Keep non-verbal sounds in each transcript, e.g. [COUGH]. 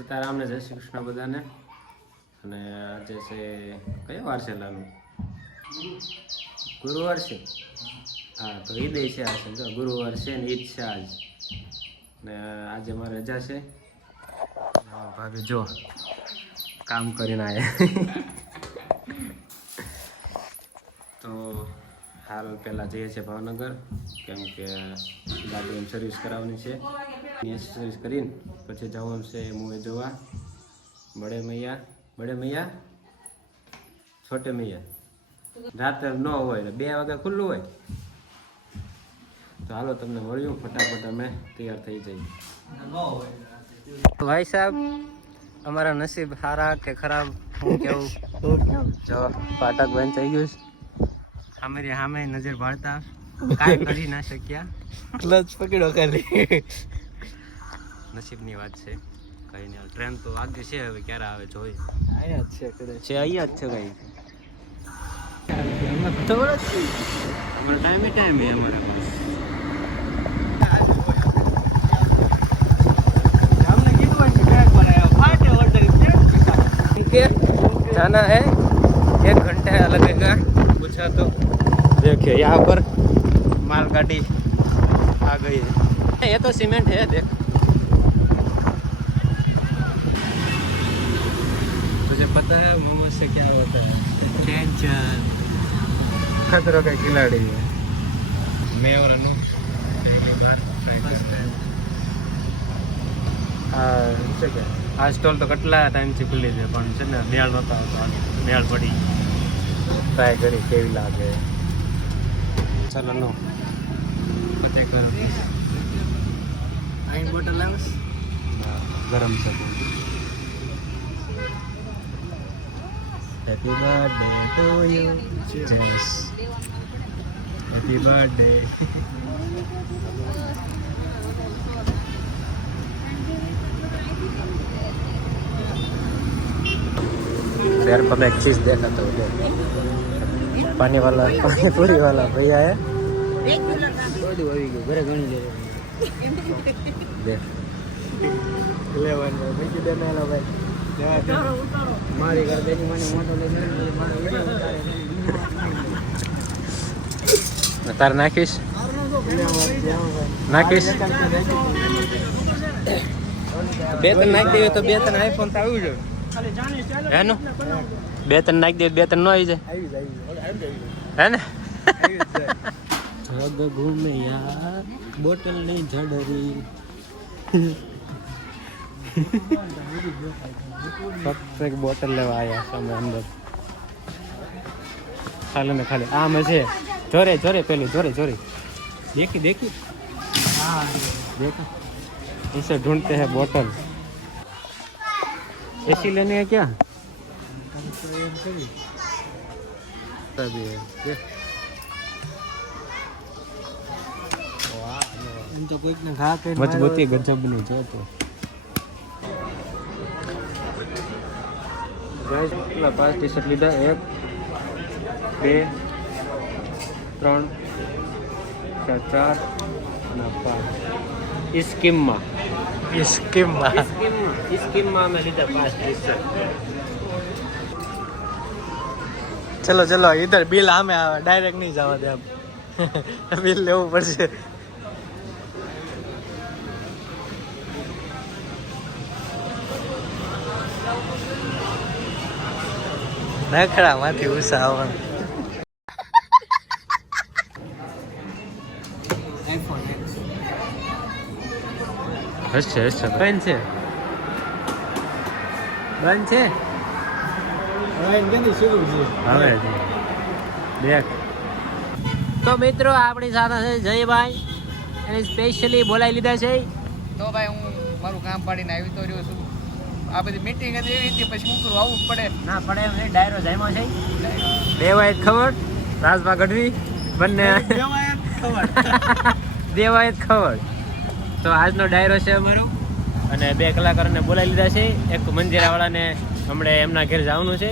સીતારામને જય શ્રી કૃષ્ણ બધાને. અને આજે છે કયો વાર છે લાલુ? ગુરુવાર છે? હા તો ઈદ છે આ સમજો ગુરુવાર છે ને ઈદ છે આજ. ને આજે મારે રજા છે. હા, ભાભી જો કામ કરીને આવ્યા તો હાલ પહેલાં જઈએ છીએ ભાવનગર કેમ કે ગાડીની સર્વિસ કરાવવાની છે. એની કરીને પછી જવાનું છે મૂવી જોવા બડે મૈયા બડે મૈયા છોટે મૈયા રાત્રે ન હોય ને બે વાગે ખુલ્લું હોય. તો હાલો તમને મળ્યું. ફટાફટ અમે તૈયાર થઈ જઈએ. ભાઈ સાહેબ, અમારા નસીબ સારા કે ખરાબ? હું કેવું? જો ફાટક બંધ થઈ ગયું છે. અમારી સામે નજર ભાળતા કાંઈ કરી ના શક્યા. ક્લચ પકડો ખાલી. નસીબની વાત છે કઈ નહીં ટ્રેન તો આગે છે હવે ક્યારે આવે જોઈ અહીંયા જ છે કદાચ છે અહીંયા જ છે કઈ થોડો જ અમારે ટાઈમે ટાઈમે અમારા પાસે हमने कितना बैग बनाया फाटे ऑर्डर के जाना है एक घंटे लगेगा पूछा तो देखिए यहाँ पर मालगाड़ी आ गई है ये तो सीमेंट है देख पता है मोमोज से क्या होता है टेंशन खतरों का खिलाड़ी है मैं और अनु હા શું કે આ સ્ટોલ તો કેટલા ટાઈમથી ખુલ્લી છે પણ છે ને મેળ નહોતો આવતો મેળ પડી ટ્રાય કરી કેવી લાગે ચાલો નો પછી ગરમ આઈન બોટલ લાવ્સ હા, ગરમ છે happy birthday to you Jess happy birthday यार पर एक चीज देखा तो उधर पानी वाला पानी पूरी वाला भैया है બધું આવી ગયું ઘરે ગણી લે देख લેવાનું બીજું દે મેલો ભાઈ જવા દે મારી ઘર બેની તારે નાખીશ? નાખીશ? બે ત્રણ નાખી દેવી તો બે ત્રણ આઈફોન તો છે હેનું? બે ત્રણ નાખી દેવી બે ત્રણ નો આવી જાય. આવી જાય આવી હે ને? જાય જગ ઘૂમે યાર ફક્ત એક બોટલ લેવા આવ્યા સામે અંદર ખાલી ને ખાલી આમ છે જોરે જોરે પેલું જોરે જોરે देखी देखी હા देखा इसे ढूंढते हैं बोतल एसी लेने है क्या तभी है देख એમ તો કોઈક ને ઘા કરીને મજબૂતી ગજબ ની ગાઈસ પેલા પાંચ ટી શર્ટ લીધા. એક બે ત્રણ ચાર ચાર અને પાંચ. સ્કીમમાં. સ્કીમમાં. સ્કીમમાં. સ્કીમમાં અમે લીધા પાંચ ટી શર્ટ ચલો ચલો ઇધર બિલ આમે આવે ડાયરેક્ટ નહીં જવા દે આમ. [LAUGHS] બિલ લેવું પડશે. નખડા માંથી ઉષા આવવાનું. હશે હશે બંધ છે. બંધ છે? હવે દેખ. તો મિત્રો આપણી સાથે છે જયભાઈ. એને સ્પેશિયલી બોલાવી લીધા છે. તો ભાઈ હું મારું કામ પાડીને આવી તો રહ્યો છું. આ બધી મીટિંગ હતી એવી હતી પછી હું આવવું પડે. ના પડે એમ નહીં ડાયરો જામ્યો છે. દેવાયત ખબર? રાજભા ગઢવી બંને [LAUGHS] દેવાયત ખબર. તો આજનો ડાયરો છે અમારો. અને બે કલાકારોને બોલાવી લીધા છે. એક મંજીરાવાળાને હમણે એમના ઘેર જવાનું છે.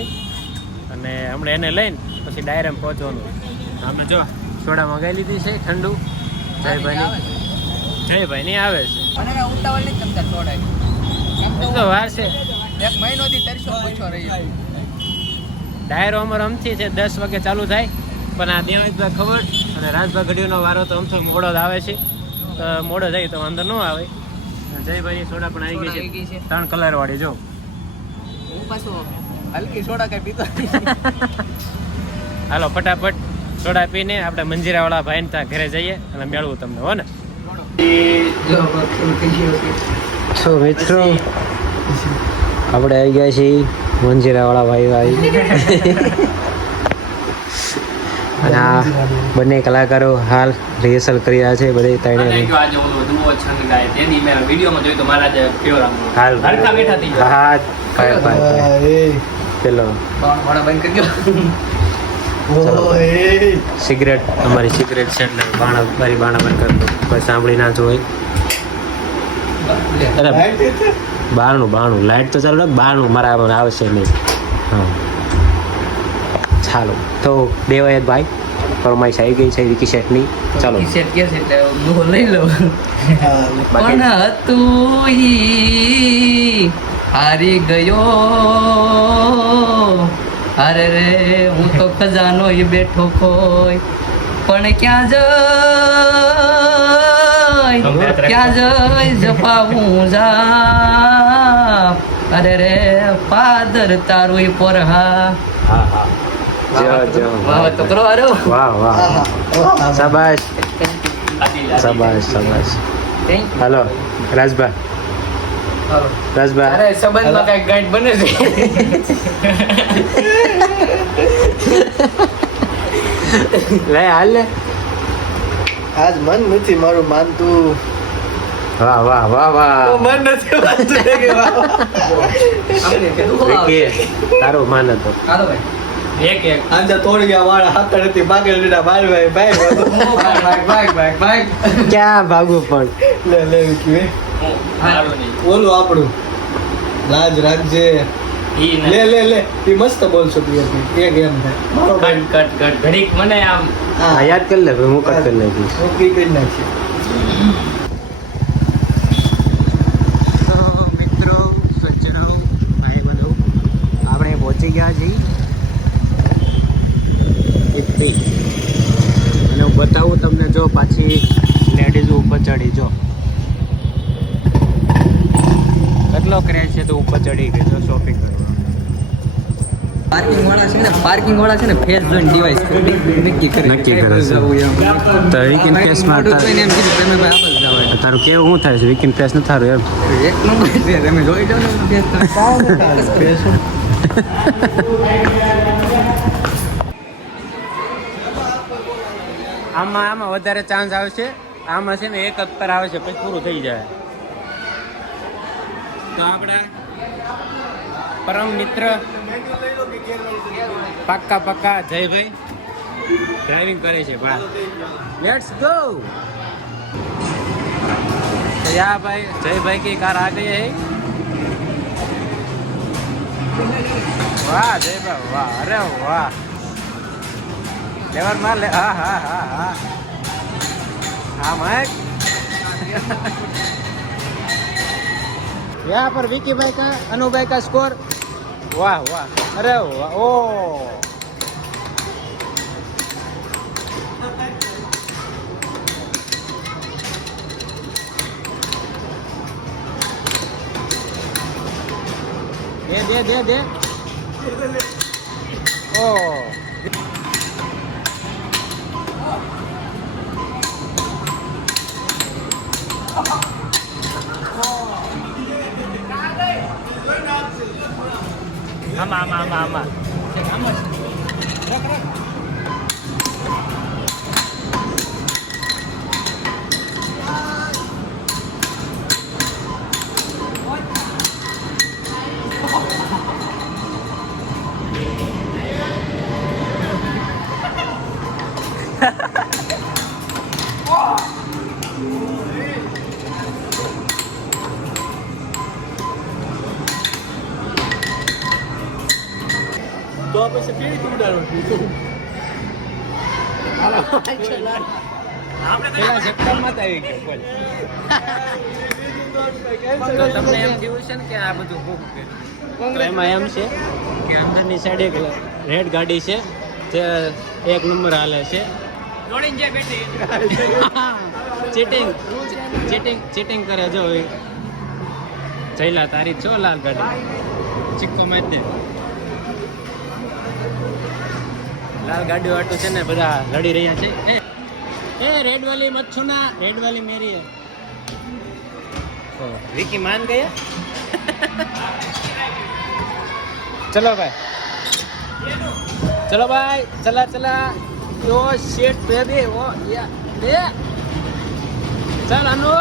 અને હમણે એને લઈને પછી ડાયરેમ પહોંચવાનું. અમે જો. સોડા મંગાવી લીધી છે ઠંડુ. જયભાઈ જયભાઈ ની આવે છે. ઉતાવળ નહીં એમ તો વાર છે. એક મહિનોથી તરસો પૂછો રહ્યો ડાયરો અમારો અમથી છે દસ વાગે ચાલુ થાય. પણ આ દેવાજભાઈ ખબર અને રાજભાઈ ઘડીનો વારો તો અમથો મોડો જ આવે છે. તો મોડો જાય તો વાંધો ન આવે. જયભાઈ સોડા પણ આવી ગઈ છે. ત્રણ કલર વાળી જો હલકી સોડા કઈ પીતો [LAUGHS] હાલો ફટાફટ સોડા પીને આપણે મંજીરાવાળા ભાઈને ત્યાં ઘરે જઈએ અને મેળવું તમને હો ને? સો મિત્રો આપણે આવી ગયા છીએ મંજીરાવાળા ભાઈ ભાઈ. અને આ બંને કલાકારો હાલ રિહર્સલ કરી રહ્યા છે બધે ત્રણે હા પેલો. સિગરેટ અમારી સિગરેટ છે એટલે બાણા મારી બાણા બંધ કરી દો. કોઈ સાંભળી ના જોઈ. અરે બારણું બારણું. લાઈટ તો ચાલુ રાખ બારણું મારા આવશે નહીં. હા. ચાલો. તો દેવાયત ભાઈ ફરમાઈશ આવી ગઈ છે વિકી શેટની ચાલો. શેટ કે છે એટલે હું લઈ લઉં. પણ હતું ઈ હારી ગયો. અરે રે હું તો ખજાનો એ બેઠો કોઈ પણ ક્યાં જઈ ક્યાં જઈ જપાવું જા? અરે રે પાદર તારું પરહા હા હા. જો જો વાહ તો કરો આરો વાહ વાહ. શાબાશ. શાબાશ શાબાશ. હાલો રાજભા. યુ અરે સંબંધમાં કઈ ગાઈડ બને છે. [LAUGHS] લે હાલ લે. આજ મન નથી મારું માનતું. વાહ વાહ વાહ વાહ. મન નથી માનતું. [LAUGHS] કે વાહ. વિકી માન હતો. હાલો ભાઈ. એક એક. આંજા તોડી ગયા વાળા હાથર હતી પાગલ લીધા બાર ભાઈ ભાઈ ભાઈ. ભાઈ ભાઈ ભાગ ભાગ ક્યાં ભાગવું પણ? લે લે મારું ઓલું આપણું. લાજ રાખજે. લે લે લે. એ મસ્ત બોલશો તું એક એક એમ થાય મારો કટ કટ કટ. ઘડીક મને આમ હા. હા યાદ કરી લે ભાઈ હું કટ કરી નાખીશ. નોકરી કરી નાખી મિત્રો સજ્જનો ભાઈ બધો આપણે પહોંચી ગયા છીએ. અને હું બતાવું તમને જો પાછી લેડીઝ ઉપર ચડી જો. કેટલો ક્રેઝ છે તો ઉપર ચડી ગયો જો શોપિંગ કરવા. પાર્કિંગ વાળા છે ને પાર્કિંગ વાળા છે ને ફેસ જોઈને ડિવાઇસ નક્કી કરે. નક્કી કરે છે. તો weekend face માં મોટું એમ કીધું તમે ભાઈ આ બાજુ તારું કેવું શું થાય છે? વીકેન્ડ ફેસ ન થારું એમ? એક નંબર છે તમે જોઈ જાઓ ને face આમાં આમાં વધારે ચાન્સ આવશે. આમાં છે ને એક અત્તર આવે છે પછી પૂરું થઈ જાય. તો આપણે પરમ મિત્ર પાક્કા પાક્કા જયભાઈ ડ્રાઇવિંગ કરે છે ભાઈ લેટ્સ ગો तो यहाँ भाई जय भाई की कार आ गई है वाह जय भाई वाह अरे वाह लेवर मार ले हाँ हाँ हाँ हाँ हाँ मैक यहाँ पर विकी भाई का अनु भाई का स्कोर वाह वाह अरे वाह ओ दे दे दे दे ओ પેલા ચક્કરમાં જ આવી ગયો બોલ. તો તમને એમ થયું છે ને કે આ બધું ભૂખ કે એમાં એમ છે કે અંદરની સાઈડ એક રેડ ગાડી છે જે એક નંબર હાલે છે. દોડીને જાય બેટી ચીટિંગ ચીટિંગ ચીટિંગ કરે જો જયલા તારી છો લાલ ગાડી? ચિક્કો મારી લાલ ગાડી વાળું છે ને બધા લડી રહ્યા છે. એ એ રેડ વાલી મત છુના રેડ વાલી મેરી હે ઓ, વિકી માન ગયા ચલો ભાઈ ચલો ભાઈ ચલા ચલા યો શેટ બેબી ઓ યા બે ચાલ અનુ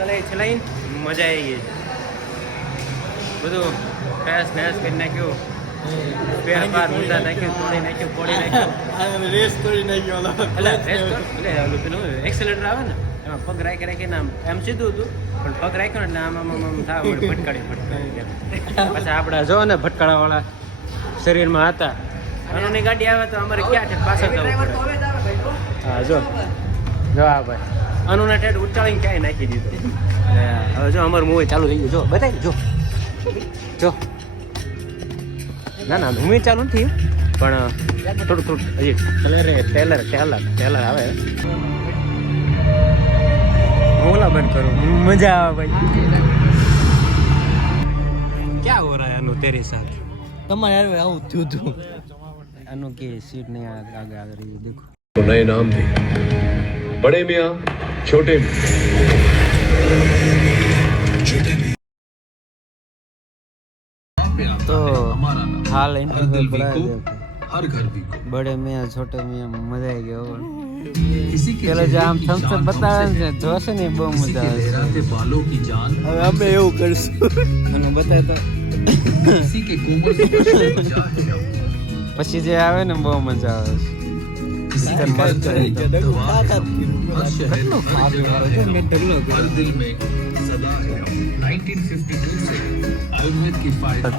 ચલાવી ચલાવીને મજા આવી ગઈ. બધું ફેસ ફેસ કરી નાખ્યું. પેર પાર નાખ્યું તોડી નાખ્યું ફોડી [LAUGHS] નાખ્યું. રેસ કરી નાખ્યો એટલે રેસ એટલે ઓલું પેલું એક્સેલેટર આવે ને એમાં પગ રાખી રાખીને આમ એમ સીધું હતું પણ પગ રાખ્યો એટલે આમ આમ આમ વળી ભટકાડી ભટકાડી પછી આપણે જો ને ભટકાડાવાળા શરીરમાં હતા. અનુની ગાડી આવે તો અમારે ક્યાં છે? પાછળ જવું પડે. હા જો. જો આ ભાઈ. અનુના ટેટ ઉચાળીને ક્યાંય નાખી દીધો. હવે જો અમારું મૂવી ચાલુ થઈ ગયું. જો બતાવી જો. જો. ના ના મૂવી ચાલુ નથી પણ થોડું થોડું હજી ટેલર ટેલર ટેલર ટેલર આવે. ઓલા બંધ કરું. મજા આવે ભાઈ. ક્યાં હો રહા અનુ તેરે સાથ? તમારે યાર આવું થયું હતું. અનુ કે સીટ નહીં આગળ આગળ રહી દેખો. તો નયે નામ દે બડે મિયાં. छोटे मियाँ तो हाल इंटरव्यू पड़ा है हर घर भी बड़े मियाँ छोटे मियाँ મજા આવી ગયો પેલો જે આમ થમ્સ અપ બતાવે છે જોશે ને બહુ મજા આવે છે लहराते बालों की जान હવે અમે એવું કરશું અને બતાવે તો किसी के कोमल स्पर्श से बचा है પછી જે આવે ને બહુ મજા આવે છે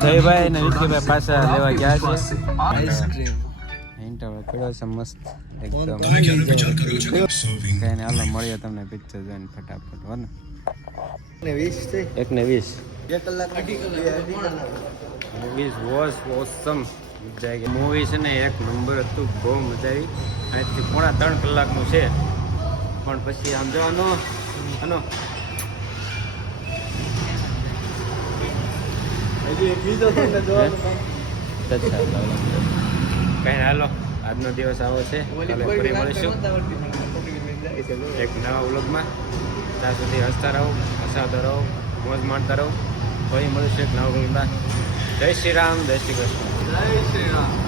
જયભાઈ અને વિક્કીભાઈ પાછા લેવા ગયા છે આઈસ્ક્રીમ ઇન્ટરવ્યુ પડ્યો છે મસ્ત એકદમ કઈ ને હાલો મળીએ તમને પિક્ચર જોઈને ફટાફટ હો ને ને વીસ એક ને વીસ બે કલાક મૂવીઝ વોઝ ઓસમ મૂવી છે ને એક નંબર હતું બહુ મજા આવી. અહીંથી પોણા ત્રણ કલાકનું છે. પણ પછી આમ જવાનો આનો કઈ હાલો. આજનો દિવસ આવો છે. ફરી મળીશું. એક નવા વ્લોગમાં. ત્યાં સુધી હસતા રહો હસાવતા રહો મોજ માણતા રહો. ફરી મળીશું એક નવા વ્લોગમાં. જય શ્રી રામ જય શ્રી કૃષ્ણ. જય શ્રી રામ